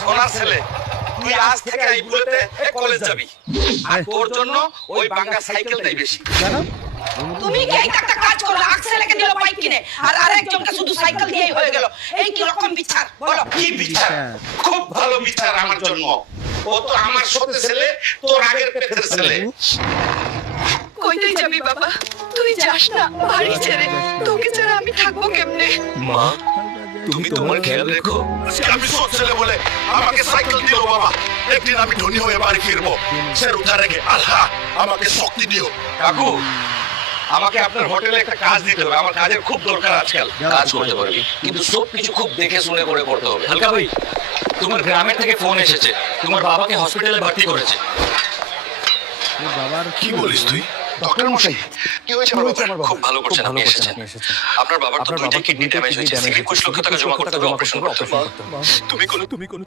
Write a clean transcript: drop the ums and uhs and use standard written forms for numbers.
সোনার ছেলে, তুই আজ থেকে এই বুলেটে কলেজ যাবি। আর তোর জন্য ওই বাঙ্গা সাইকেলটাই বেশি। তুমি কি একটা কাজ করলে ছেলেকে দিল বাইক কিনে আর আরেকজনকে শুধু সাইকেল দিয়েই হয়ে গেল, এই কি রকম বিচার বলো? কি বিচার? খুব ভালো বিচার আমার জন্য। ও তো আমার সত্যি ছেলে, তোর আগের পেটের ছেলে। কইতেই যাবি বাবা? তুই যাস না বাড়ি ছেড়ে, তোকে ছাড়া আমি থাকবো কেমনে? মা, তুমি তোমার খেয়াল রেখো। আমি সৎ ছেলে বলে আমাকে সাইকেল দিও বাবা। একদিন আমি ধনী হয়ে বাড়ি ফিরবো। সে উঠা রেখে আল্লাহ আমাকে শক্তি দিও। কাকু, আমাকে আপনার হোটেলে একটা কাজ দিতে হবে, আমার কাজের খুব দরকার আজকাল। কাজ করতে পারবি, কিন্তু সবকিছু খুব দেখে শুনে করে করতে হবে। হালকা ভাই, তোমার গ্রামের থেকে ফোন এসেছে, তোমার বাবাকে হসপিটালে ভর্তি করেছে। কি বলিস তুই? ডক্টর মশাই, কি হয়েছে আমার বাবার? খুব ভালো করছেন আপনি এসেছেন। আপনার বাবার তো দুইটা কিডনি ড্যামেজ হয়েছে, 6 লক্ষ টাকা জমা করতে হবে অপারেশন করতে হবে। তুমি কোন